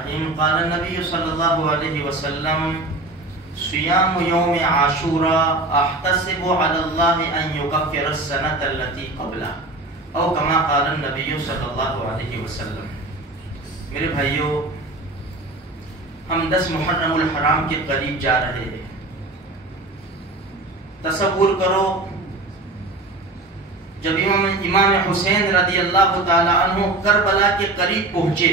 الرحیم. قال النبی صلی اللہ علیہ وسلم صیام یوم عاشوراء احتسب علی اللہ ان یکفر السنۃ التي قبلہ او کما قال النبی صلی اللہ علیہ وسلم. میرے بھائیوں، ہم 10 محرم الحرام کے قریب جا رہے ہیں. تصور کرو جب امام حسین رضی اللہ تعالی عنہ کربلا کے قریب پہنچے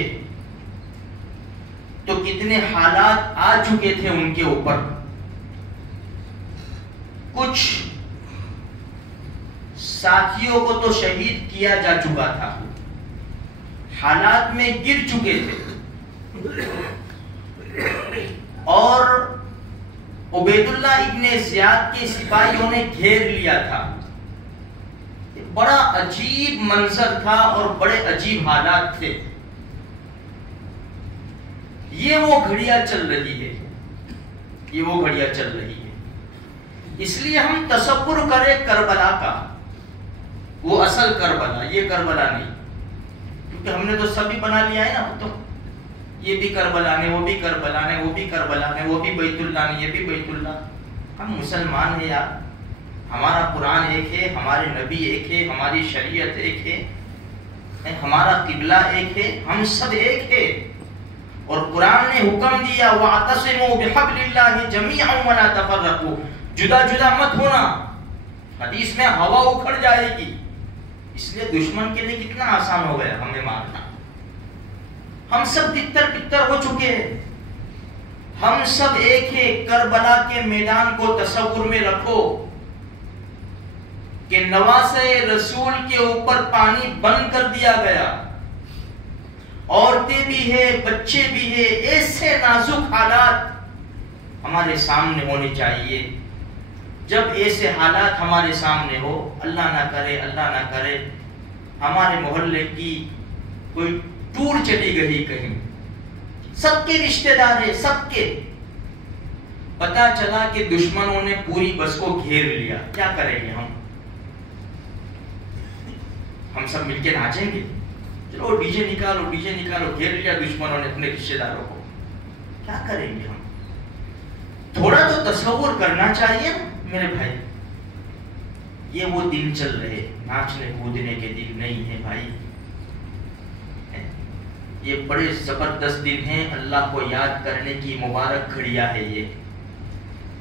تو کتنے حالات آ چکے تھے ان کے اوپر. کچھ ساتھیوں کو تو شہید کیا جا چکا تھا، حالات میں گر چکے تھے، اور عبید اللہ ابن زیاد کے سپاہیوں نے گھیر لیا تھا. بڑا عجیب منظر تھا اور بڑے عجیب حالات تھے. یہ وہ گھڑیاں چل رہی ہے، یہ وہ گھڑیاں چل رہی ہے. اس لیے ہم تصور کریں کربلا کا، وہ اصل کربلا، یہ کربلا نہیں. کیونکہ ہم نے تو سبھی بنا لیا ہے نا، تو یہ بھی کربلا نے، وہ بھی کربلا نے، وہ بھی کربلا نے، وہ بھی بیت اللہ نے، یہ بھی بیت اللہ. ہم مسلمان ہیں یار، ہمارا قرآن ایک ہے، ہمارے نبی ایک ہے، ہماری شریعت ایک ہے، ہمارا قبلہ ایک ہے، ہم سب ایک ہے. اور قرآن نے حکم دیا وَاعْتَصِمُوا بِحَبْلِ اللَّهِ جَمِيعًا وَلَا تَفَرَّقُوا، جدا جدا مت ہونا. حدیث میں ہوا اکھڑ جائے گی. اس لیے دشمن کے لیے کتنا آسان ہو گیا ہمیں مارنا. ہم سب تتر بتر ہو چکے ہیں، ہم سب ایک ہیں. کربلا کے میدان کو تصور میں رکھو کہ نواسے رسول کے اوپر پانی بند کر دیا گیا، عورتیں بھی ہیں، بچے بھی ہیں. ایسے نازک حالات ہمارے سامنے ہونے چاہیے. جب ایسے حالات ہمارے سامنے ہو، اللہ نہ کرے، اللہ نہ کرے ہمارے محلے کی کوئی ٹور چلی گئی کہیں، سب کے رشتہ دار ہیں، سب کے، پتا چلا کہ دشمنوں نے پوری بس کو گھیر لیا، کیا کریں گے ہم سب مل کے ناچیں گے؟ چلو ڈی جے نکالو، ڈی جے نکالو، گھیر لیا دشمنوں نے اپنے رشتہ داروں کو، کیا کریں گے ہم؟ تھوڑا تو تصور کرنا چاہیے میرے بھائی. یہ وہ دن چل رہے، ناچنے کودنے کے دن نہیں ہے بھائی. یہ بڑے زبردست دن ہیں، اللہ کو یاد کرنے کی مبارک گھڑیاں ہے. یہ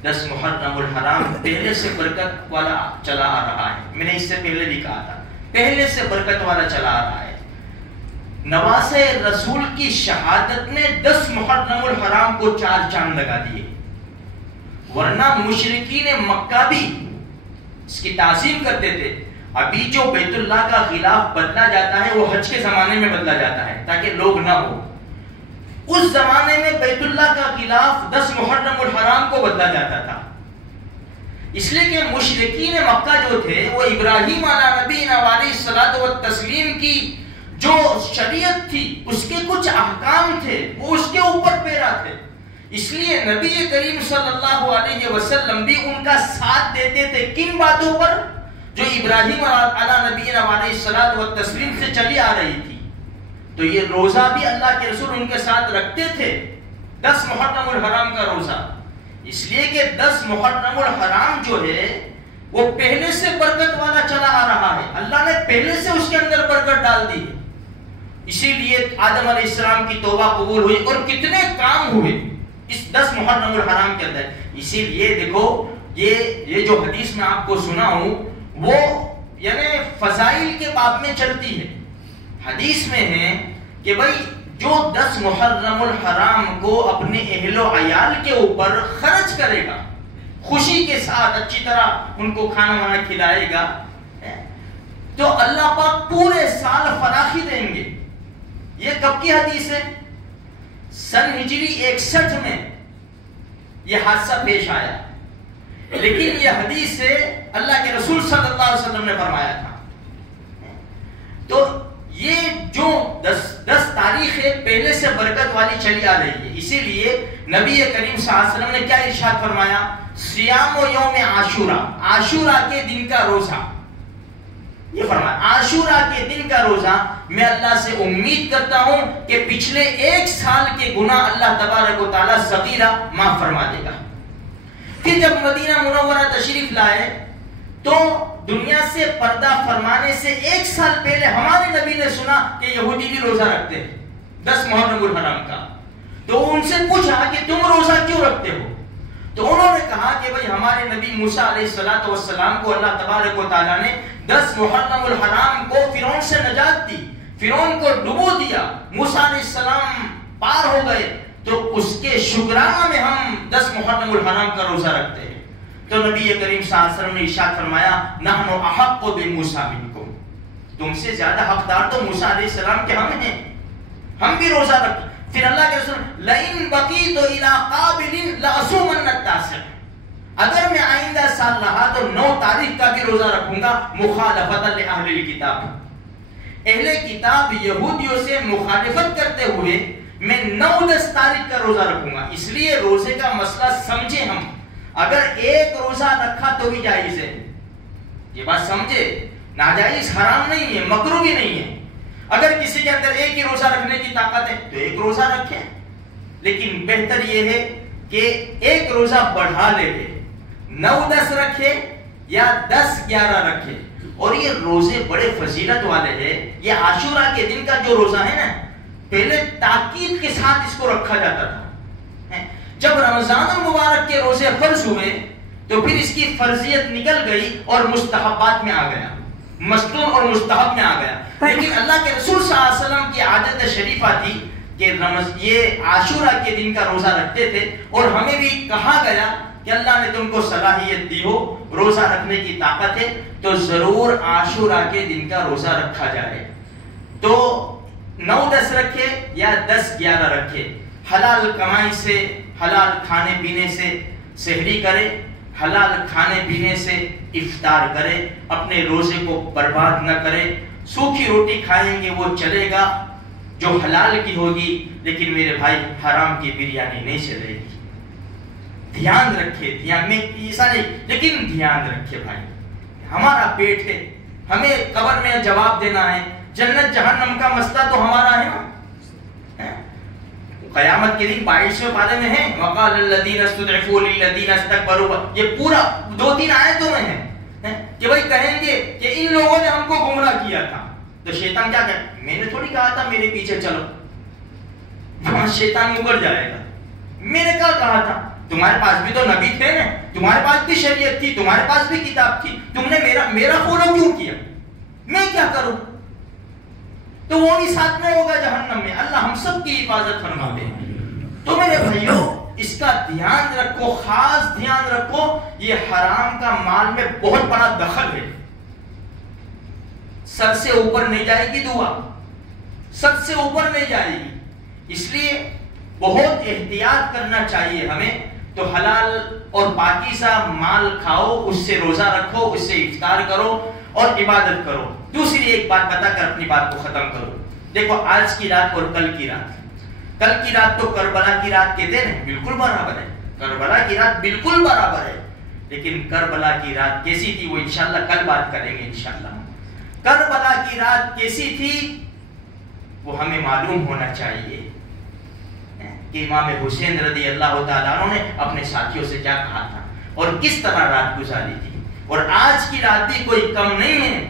10 محرم الحرام پہلے سے برکت والا چلا آ رہا ہے. میں نے اس سے پہلے بھی کہا تھا، پہلے سے برکت والا چلا آ رہا ہے. نواسے رسول کی شہادت نے 10 محرم الحرام کو 4 چاند لگا دیے. ورنہ مشرکین مکہ بھی اس کی تعظیم کرتے تھے. ابھی جو بیت اللہ کا غلاف بدلا جاتا ہے وہ حج کے زمانے میں بدلا جاتا ہے تاکہ لوگ نہ ہو. اس زمانے میں بیت اللہ کا غلاف 10 محرم الحرام کو بدلا جاتا تھا. اس لیے کہ مشرکین مکہ جو تھے وہ ابراہیم علیہ نبینا علیہ الصلوۃ والتسلیم کی جو شریعت تھی، اس کے کچھ احکام تھے، وہ اس کے اوپر پیرا تھے. اس لیے نبی کریم صلی اللہ علیہ وسلم بھی ان کا ساتھ دیتے تھے. کن باتوں پر؟ جو ابراہیم علیہ نبینا علیہ الصلوۃ والتسلیم سے چلی آ رہی تھی. تو یہ روزہ بھی اللہ کے رسول ان کے ساتھ رکھتے تھے، 10 محرم الحرام کا روزہ. اس لیے کہ 10 محرم الحرام جو ہے وہ پہلے سے برکت والا چلا آ رہا ہے. اللہ نے پہلے سے اس کے اندر برکت ڈال دی ہے. اسی لیے آدم علیہ السلام کی توبہ قبول ہوئی اور کتنے کام ہوئے اس 10 محرم الحرام کے اندر. اسی لیے دیکھو یہ جو حدیث میں آپ کو سنا ہوں وہ یعنی فضائل کے باب میں چلتی ہے. حدیث میں ہے کہ بھائی جو 10 محرم الحرام کو اپنے اہل و عیال کے اوپر خرچ کرے گا، خوشی کے ساتھ اچھی طرح ان کو کھانا وانا کھلائے گا، تو اللہ پاک پورے سال فراخی دیں گے. یہ کب کی حدیث ہے؟ سن ہجری 61 میں یہ حادثہ پیش آیا، لیکن یہ حدیث سے اللہ کے رسول صلی اللہ علیہ وسلم نے فرمایا تھا. تو یہ جو 10 تاریخ ہے پہلے سے برکت والی چلی آ رہی ہے. اسی لیے نبی کریم صلی اللہ علیہ وسلم نے کیا ارشاد فرمایا؟ سیام و یوم عاشورہ، عاشورہ کے دن کا روزہ. یہ فرمایا عاشورہ کے دن کا روزہ میں اللہ سے امید کرتا ہوں کہ پچھلے 1 سال کے گناہ اللہ تبارک و تعالیٰ صغیرہ معاف فرما دے گا۔ پھر جب مدینہ منورہ تشریف لائے تو دنیا سے پردہ فرمانے سے 1 سال پہلے ہمارے نبی نے سنا کہ یہودی بھی روزہ رکھتے ہیں 10 محرم الحرام کا، تو ان سے پوچھا کہ تم روزہ کیوں رکھتے ہو؟ تو انہوں نے کہا کہ بھئی ہمارے نبی موسیٰ علیہ السلام کو اللہ تبارک و تعالیٰ نے 10 محرم الحرام کو فرعون سے نجات دی، فرعون کو ڈبو دیا، موسیٰ علیہ السلام پار ہو گئے، تو اس کے شکرانہ میں ہم 10 محرم الحرام کا روزہ رکھتے ہیں۔ تو نبی کریم صلی اللہ علیہ وسلم نے ارشاد فرمایا نحن احق بموسیٰ منکم، تم سے زیادہ حقدار تو موسیٰ علیہ السلام کے ہم ہیں، ہم بھی روزہ رکھتے۔ پھر اللہ کے رسول لئن بقیت الی قابل لاصومن التاسع، اگر میں آئندہ سال رہا تو 9 تاریخ کا بھی روزہ رکھوں گا، مخالفتا لأہل الکتاب، اہل کتاب یہودیوں سے مخالفت کرتے ہوئے میں 9-10 تاریخ کا روزہ رکھوں گا۔ اس لیے روزے کا مسئلہ سمجھے ہم، اگر ایک روزہ رکھا تو بھی جائز ہے، یہ بات سمجھے، ناجائز حرام نہیں ہے، مکروہ بھی نہیں ہے۔ اگر کسی کے اندر ایک ہی روزہ رکھنے کی طاقت ہے تو ایک روزہ رکھے، لیکن بہتر یہ ہے کہ ایک روزہ بڑھا لے، 9-10 رکھے یا 10-11 رکھے۔ اور یہ روزے بڑے فضیلت والے ہیں۔ یہ عاشورہ کے دن کا جو روزہ ہے نا، پہلے تاکید کے ساتھ اس کو رکھا جاتا تھا، جب رمضان المبارک کے روزے فرض ہوئے تو پھر اس کی فرضیت نکل گئی اور مستحبات میں آ گیا، مستون اور مستحب میں آ گیا۔ لیکن اللہ کے رسول صلی اللہ علیہ وسلم کی عادت شریفہ تھی کہ یہ عاشورہ کے دن کا روزہ رکھتے تھے، اور ہمیں بھی کہا گیا کہ اللہ نے تم کو صلاحیت دی ہو، روزہ رکھنے کی طاقت ہے تو ضرور عاشورہ کے دن کا روزہ رکھا جائے۔ تو 9-10 رکھے یا 10-11 رکھے، حلال کمائی سے، حلال کھانے پینے سے سحری کرے، حلال کھانے پینے سے افطار کرے، اپنے روزے کو برباد نہ کرے۔ سوکھی روٹی کھائیں گے وہ چلے گا جو حلال کی ہوگی، لیکن میرے بھائی حرام کی بریانی نہیں چلے گی۔ دھیان رکھے، دھیان میں ایسا نہیں، لیکن دھیان رکھے بھائی، ہمارا پیٹ ہے، ہمیں قبر میں جواب دینا ہے، جنت جہنم کا مسئلہ تو ہمارا ہے نا۔ قیامت کے دن 22ویں پارے میں ہے وقال الذین استضعفوا للذین استكبروا، یہ پورا 2-3 آیتوں میں ہے کہ بھائی کہیں گے کہ ان لوگوں نے ہم کو گمراہ کیا تھا، تو شیطان کیا کہتا، میں نے تھوڑی کہا تھا میرے پیچھے چلو، وہاں شیطان مکر جائے گا، میں نے کیا کہا تھا، تمہارے پاس بھی تو نبی تھے نا، تمہارے پاس بھی شریعت تھی، تمہارے پاس بھی کتاب تھی، تم نے میرا فالو کیوں کیا، میں کیا کروں؟ تو وہ بھی ساتھ میں ہوگا جہنم میں، اللہ ہم سب کی حفاظت فرما دے۔ تو میرے بھائیوں اس کا دھیان رکھو، خاص دھیان رکھو، یہ حرام کا مال میں بہت بڑا دخل ہے، سر سے اوپر نہیں جائے گی دعا، سر سے اوپر نہیں جائے گی، اس لیے بہت احتیاط کرنا چاہیے ہمیں۔ تو حلال اور پاکیزہ مال کھاؤ، اس سے روزہ رکھو، اس سے افطار کرو اور عبادت کرو۔ دوسری ایک بات بتا کر اپنی بات کو ختم کرو۔ دیکھو آج کی رات اور کل کی رات، کل کی رات تو کربلا کی رات کہتے ہیں بالکل برابر ہے، کربلا کی رات بالکل برابر ہے، لیکن کربلا کی رات کیسی تھی وہ انشاءاللہ کل بات کریں گے انشاءاللہ۔ کربلا کی رات کیسی تھی وہ ہمیں معلوم ہونا چاہیے کہ امام حسین رضی اللہ تعالیٰ عنہ نے اپنے ساتھیوں سے کیا کہا تھا اور کس طرح رات گزاری تھی۔ اور آج کی رات بھی کوئی کم نہیں ہے،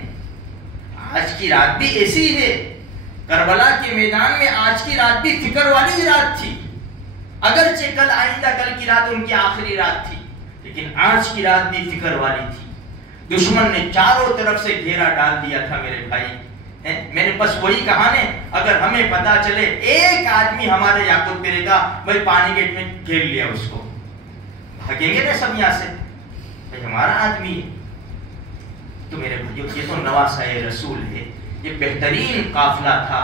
آج کی رات بھی ایسی ہے، کربلا کے میدان میں آج کی رات بھی فکر والی رات تھی، اگرچہ کل آئندہ کل کی رات ان کی آخری رات تھی، لیکن آج کی رات بھی فکر والی تھی۔ دشمن نے چاروں طرف سے گھیرا ڈال دیا تھا میرے بھائی، میں نے بس وہی کہا نے، اگر ہمیں پتا چلے ایک آدمی ہمارے یاقوت پرے کا بھائی پانی گیٹ میں گھیر لیا اس کو، بھاگیں گے نا سب یہاں سے، بھائی ہمارا آدمی ہے۔ تو میرے بھائیوں یہ تو نواسۂ رسول ہے، یہ بہترین قافلہ تھا،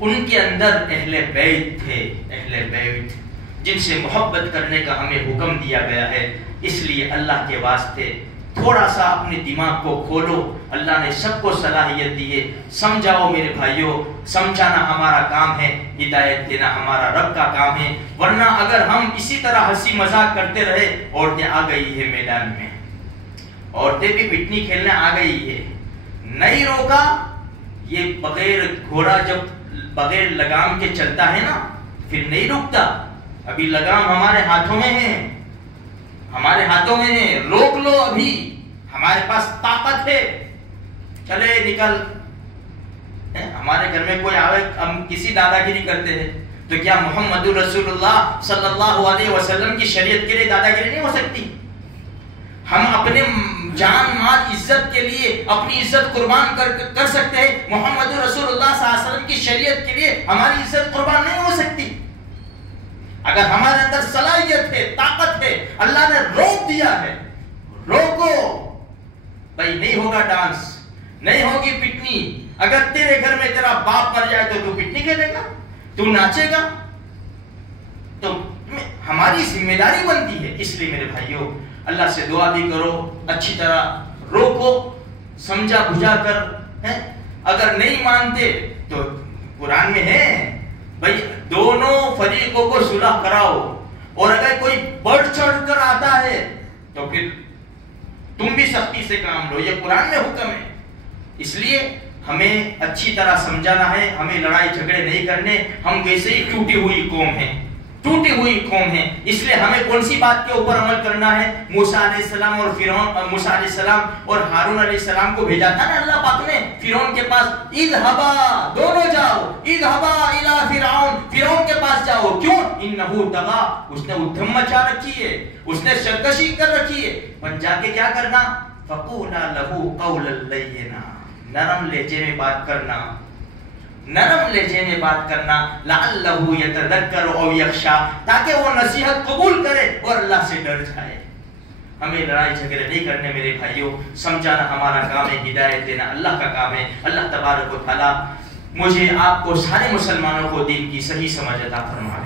ان کے اندر اہل بیت تھے، اہل بیت جن سے محبت کرنے کا ہمیں حکم دیا گیا ہے۔ اس لیے اللہ کے واسطے تھوڑا سا اپنے دماغ کو کھولو، اللہ نے سب کو صلاحیت دی ہے، سمجھاؤ میرے بھائیوں، سمجھانا ہمارا کام ہے، ہدایت دینا ہمارا رب کا کام ہے، ورنہ اگر ہم اسی طرح ہنسی مذاق کرتے رہے، عورتیں آ گئی ہے میدان میں، عورتیں بھی پٹنی کھیلنے آ گئی ہے، نہیں روکا. یہ بغیر گھوڑا جب بغیر لگام کے چلتا ہے نا پھر نہیں رکتا. ابھی لگام ہمارے ہاتھوں میں ہے, ہمارے ہاتھوں میں ہے, روک لو ابھی, ہمارے پاس طاقت ہے, چلے نکل. ہمارے گھر میں کوئی آئے, ہم کسی دادا گیری کرتے ہیں تو کیا محمد رسول اللہ صلی اللہ علیہ وسلم کی شریعت کے لیے دادا گیری نہیں ہو سکتی؟ ہم اپنے جان مال عزت کے لیے اپنی عزت قربان کر سکتے ہیں. محمد رسول اللہ صلی اللہ علیہ وسلم کی شریعت کے لیے ہماری عزت قربان نہیں ہو سکتی. اگر ہمارے اندر صلاحیت ہے, طاقت ہے, اللہ نے روک دیا ہے, روکو بھائی. نہیں ہوگا ڈانس, نہیں ہوگی پٹنی. اگر تیرے گھر میں تیرا باپ مر جائے تو تو پٹنی کھیلے گا, تو ناچے گا؟ تو ہماری ذمہ داری بنتی ہے. اس لیے میرے بھائیوں اللہ سے دعا بھی کرو, اچھی طرح روکو, سمجھا بجھا کر. اگر نہیں مانتے تو قرآن میں ہے بھائی دونوں فریقوں کو صلح کراؤ, اور اگر کوئی بڑھ چڑھ کر آتا ہے تو پھر تم بھی سختی سے کام لو. یہ قرآن میں حکم ہے. اس لیے ہمیں اچھی طرح سمجھانا ہے, ہمیں لڑائی جھگڑے نہیں کرنے. ہم ویسے ہی ٹوٹی ہوئی قوم ہیں, ٹوٹی ہوئی قوم ہے. اس لیے ہمیں کون سی بات کے اوپر عمل کرنا ہے؟ موسیٰ علیہ السلام اور فرعون, موسیٰ علیہ السلام اور ہارون علیہ السلام کو بھیجا تھا نا اللہ پاک نے فرعون کے پاس. اذهبا, دونوں جاؤ, اذهبا الى فرعون, فرعون کے پاس جاؤ. کیوں؟ انه طغى, اس نے ادھم مچا رکھی ہے, اس نے سرکشی کر رکھی ہے. پر جا کے کیا کرنا؟ فقولا له قولا لینا, نرم لہجے میں بات کرنا, نرم لہجے میں بات کرنا. لعلہ یتذکر او یخشی, تاکہ وہ نصیحت قبول کرے اور اللہ سے ڈر جائے. ہمیں لڑائی جھگڑے نہیں کرنے میرے بھائیوں. سمجھانا ہمارا کام ہے, ہدایت دینا اللہ کا کام ہے. اللہ تبارک و تعالی مجھے آپ کو سارے مسلمانوں کو دین کی صحیح سمجھ عطا فرمائے.